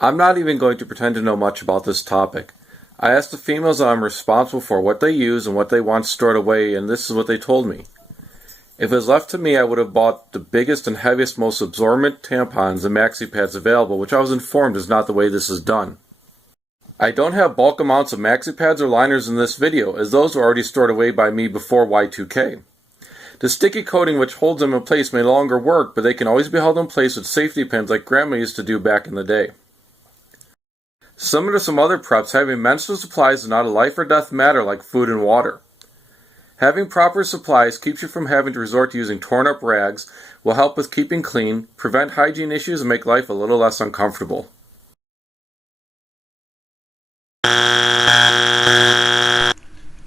I'm not even going to pretend to know much about this topic. I asked the females I'm responsible for what they use and what they want stored away, and this is what they told me. If it was left to me, I would have bought the biggest and heaviest, most absorbent tampons and maxi pads available, which I was informed is not the way this is done. I don't have bulk amounts of maxi pads or liners in this video, as those were already stored away by me before Y2K. The sticky coating which holds them in place may no longer work, but they can always be held in place with safety pins like Grandma used to do back in the day. Similar to some other preps, having menstrual supplies is not a life or death matter like food and water. Having proper supplies keeps you from having to resort to using torn up rags, will help with keeping clean, prevent hygiene issues, and make life a little less uncomfortable.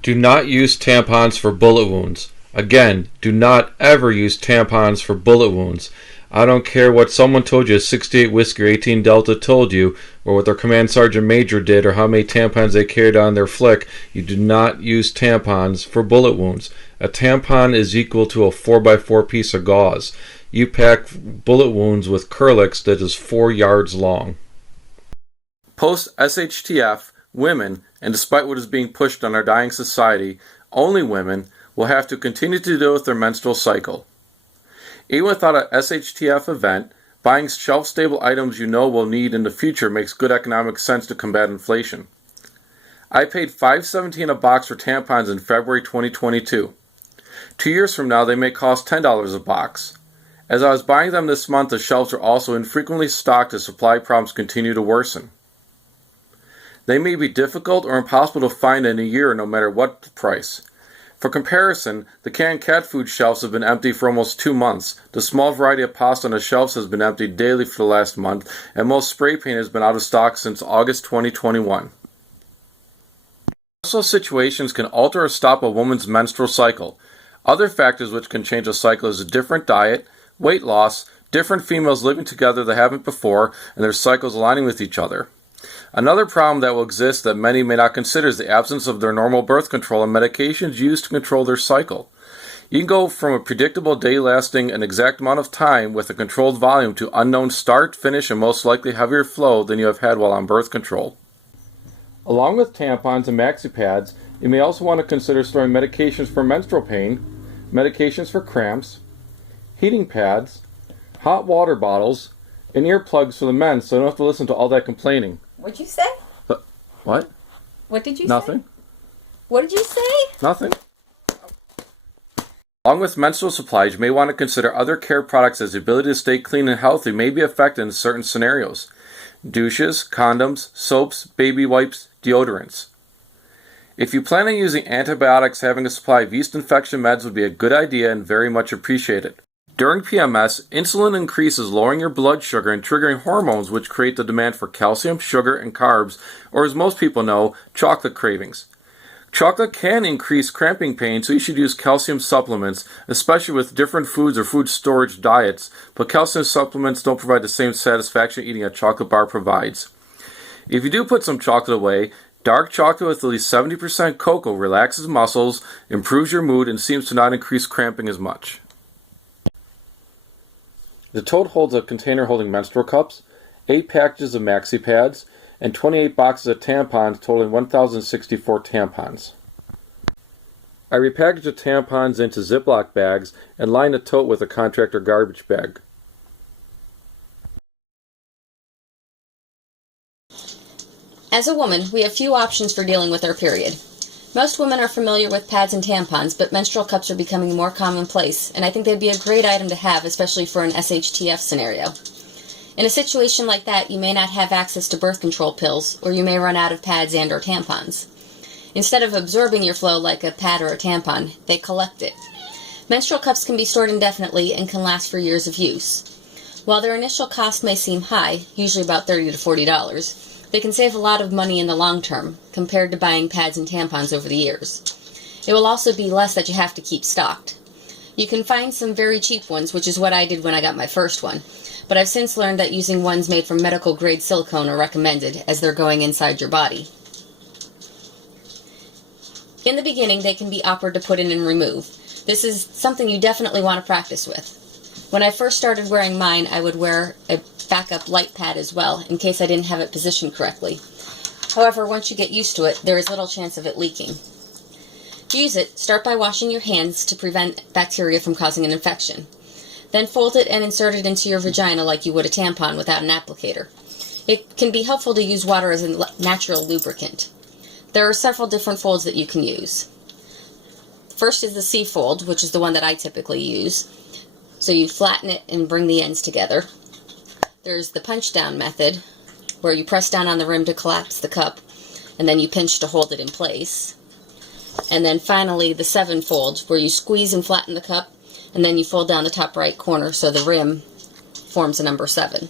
Do not use tampons for bullet wounds. Again, do not ever use tampons for bullet wounds. I don't care what someone told you, 68 Whiskey or 18 Delta told you, or what their command sergeant major did, or how many tampons they carried on their flick. You do not use tampons for bullet wounds. A tampon is equal to a 4x4 piece of gauze. You pack bullet wounds with Kerlix that is 4 yards long. Post SHTF, women, and despite what is being pushed on our dying society, only women will have to continue to deal with their menstrual cycle. Even without a SHTF event, buying shelf-stable items you know will need in the future makes good economic sense to combat inflation. I paid $5.17 a box for tampons in February 2022. 2 years from now, they may cost $10 a box. As I was buying them this month, the shelves are also infrequently stocked as supply problems continue to worsen. They may be difficult or impossible to find in a year no matter what the price. For comparison, the canned cat food shelves have been empty for almost 2 months. The small variety of pasta on the shelves has been emptied daily for the last month, and most spray paint has been out of stock since August 2021. Menstrual situations can alter or stop a woman's menstrual cycle. Other factors which can change a cycle is a different diet, weight loss, different females living together that haven't before, and their cycles aligning with each other. Another problem that will exist that many may not consider is the absence of their normal birth control and medications used to control their cycle. You can go from a predictable day lasting an exact amount of time with a controlled volume to unknown start, finish, and most likely heavier flow than you have had while on birth control. Along with tampons and maxi pads, you may also want to consider storing medications for menstrual pain, medications for cramps, heating pads, hot water bottles, and earplugs for the men so you don't have to listen to all that complaining. What'd you say? What? What did you Nothing. say? What did you say? Nothing. Along with menstrual supplies, you may want to consider other care products as the ability to stay clean and healthy may be affected in certain scenarios. Douches, condoms, soaps, baby wipes, deodorants. If you plan on using antibiotics, having a supply of yeast infection meds would be a good idea and very much appreciated. During PMS, insulin increases, lowering your blood sugar and triggering hormones which create the demand for calcium, sugar, and carbs, or as most people know, chocolate cravings. Chocolate can increase cramping pain, so you should use calcium supplements, especially with different foods or food storage diets, but calcium supplements don't provide the same satisfaction eating a chocolate bar provides. If you do put some chocolate away, dark chocolate with at least 70% cocoa relaxes muscles, improves your mood, and seems to not increase cramping as much. The tote holds a container holding menstrual cups, 8 packages of maxi pads, and 28 boxes of tampons totaling 1,064 tampons. I repackaged the tampons into Ziploc bags and lined the tote with a contractor garbage bag. As a woman, we have few options for dealing with our period. Most women are familiar with pads and tampons, but menstrual cups are becoming more commonplace, and I think they'd be a great item to have, especially for an SHTF scenario. In a situation like that, you may not have access to birth control pills, or you may run out of pads and or tampons. Instead of absorbing your flow like a pad or a tampon, they collect it. Menstrual cups can be stored indefinitely and can last for years of use. While their initial cost may seem high, usually about $30 to $40, they can save a lot of money in the long term, compared to buying pads and tampons over the years. It will also be less that you have to keep stocked. You can find some very cheap ones, which is what I did when I got my first one, but I've since learned that using ones made from medical-grade silicone are recommended, as they're going inside your body. In the beginning, they can be awkward to put in and remove. This is something you definitely want to practice with. When I first started wearing mine, I would wear a backup light pad as well, in case I didn't have it positioned correctly. However, once you get used to it, there is little chance of it leaking. To use it, start by washing your hands to prevent bacteria from causing an infection. Then fold it and insert it into your vagina like you would a tampon without an applicator. It can be helpful to use water as a natural lubricant. There are several different folds that you can use. First is the C fold, which is the one that I typically use. So you flatten it and bring the ends together. There's the punch down method, where you press down on the rim to collapse the cup, and then you pinch to hold it in place. And then finally the 7 fold, where you squeeze and flatten the cup, and then you fold down the top right corner so the rim forms a number 7.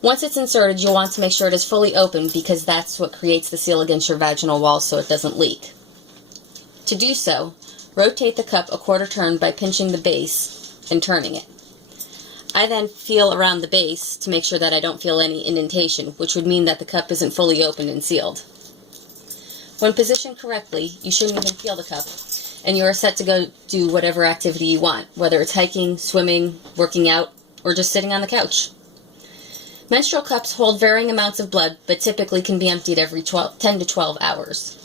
Once it's inserted, you'll want to make sure it is fully open because that's what creates the seal against your vaginal wall so it doesn't leak. To do so, rotate the cup a quarter turn by pinching the base and turning it. I then feel around the base to make sure that I don't feel any indentation, which would mean that the cup isn't fully opened and sealed. When positioned correctly, you shouldn't even feel the cup, and you are set to go do whatever activity you want, whether it's hiking, swimming, working out, or just sitting on the couch. Menstrual cups hold varying amounts of blood, but typically can be emptied every 10 to 12 hours.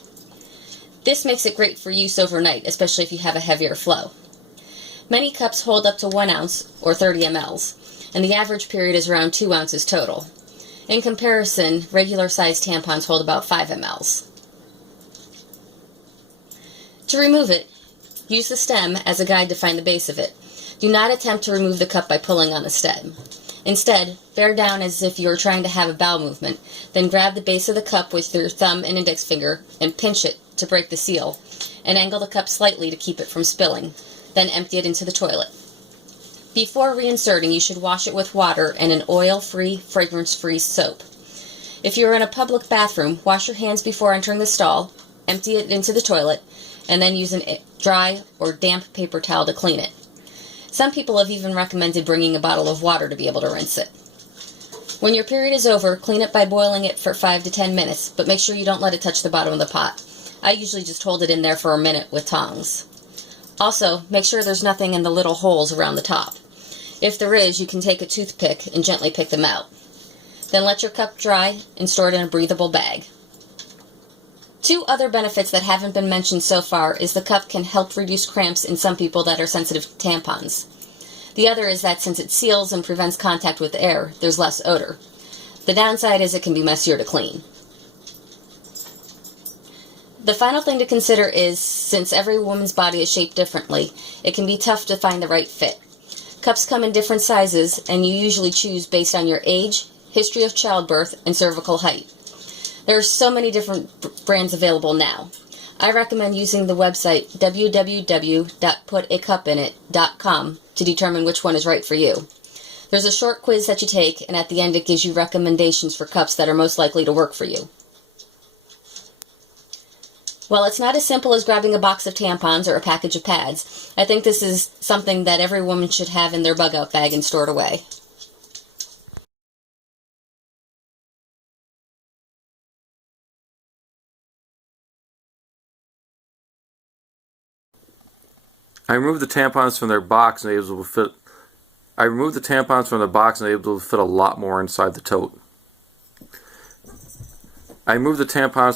This makes it great for use overnight, especially if you have a heavier flow. Many cups hold up to 1 ounce, or 30 mLs, and the average period is around 2 ounces total. In comparison, regular-sized tampons hold about 5 mLs. To remove it, use the stem as a guide to find the base of it. Do not attempt to remove the cup by pulling on the stem. Instead, bear down as if you are trying to have a bowel movement, then grab the base of the cup with your thumb and index finger and pinch it to break the seal, and angle the cup slightly to keep it from spilling, then empty it into the toilet. Before reinserting, you should wash it with water and an oil-free, fragrance-free soap. If you are in a public bathroom, wash your hands before entering the stall, empty it into the toilet, and then use a dry or damp paper towel to clean it. Some people have even recommended bringing a bottle of water to be able to rinse it. When your period is over, clean it by boiling it for 5 to 10 minutes, but make sure you don't let it touch the bottom of the pot. I usually just hold it in there for a minute with tongs. Also, make sure there's nothing in the little holes around the top. If there is, you can take a toothpick and gently pick them out. Then let your cup dry and store it in a breathable bag. 2 other benefits that haven't been mentioned so far is the cup can help reduce cramps in some people that are sensitive to tampons. The other is that since it seals and prevents contact with air, there's less odor. The downside is it can be messier to clean. The final thing to consider is, since every woman's body is shaped differently, it can be tough to find the right fit. Cups come in different sizes, and you usually choose based on your age, history of childbirth, and cervical height. There are so many different brands available now. I recommend using the website www.putacupinit.com to determine which one is right for you. There's a short quiz that you take, and at the end it gives you recommendations for cups that are most likely to work for you. While it's not as simple as grabbing a box of tampons or a package of pads, I think this is something that every woman should have in their bug-out bag and stored away. I removed the tampons from their box and able to fit. I removed the tampons from the box and able to fit a lot more inside the tote. I removed the tampons from